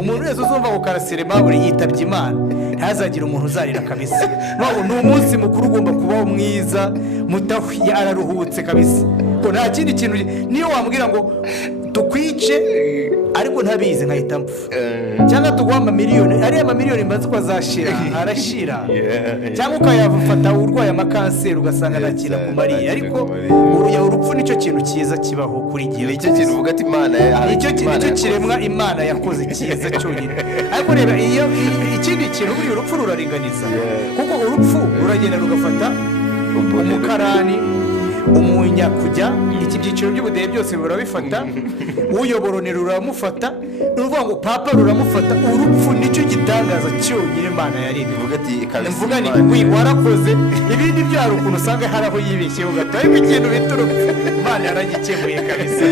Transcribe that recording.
umuntu wese uzumva ngo Karasire Aimable yitabye Imana ntazagire umuntu uzarira kabisa. Ni umunsi mukuru ugomba kubaho mwiza, mutahwi araruhutse kabisa. Ko nta kindi kintu niyo wambwira ngo tukwice ariko ntabizi nkahita mpfa, cyangwa tuguha amamiliyoni, ariya amamiliyoni mbazi ko azashira arashira, cyangwa ukayafata urwaye amakanseri ugasanga ntakina kumariye. Ariko urupfu nicyo kintu cyiza kibaho kuri gihe, nicyo kintu uvuga ati Imana nicyo kiremwa Imana yakoze cyiza cyonyine. Ariko reba iyo ikindi kintu buri urupfu ruraringaniza, kuko urupfu ruragenda rugafata umukarani, umunyakujya, iki byiciro by'ubudehe byose burabifata, uyoborone ruramufata, uvuga ngo papa ruramufata. Urupfu nicyo gitangaza cyonyine Imana yaremye. Mvuga ni warakoze ibindi byaro ukuntu usanga hari aho yibeshyeho gato, ariko ikintu bita urupfu Imana yaragikemuye kabisa.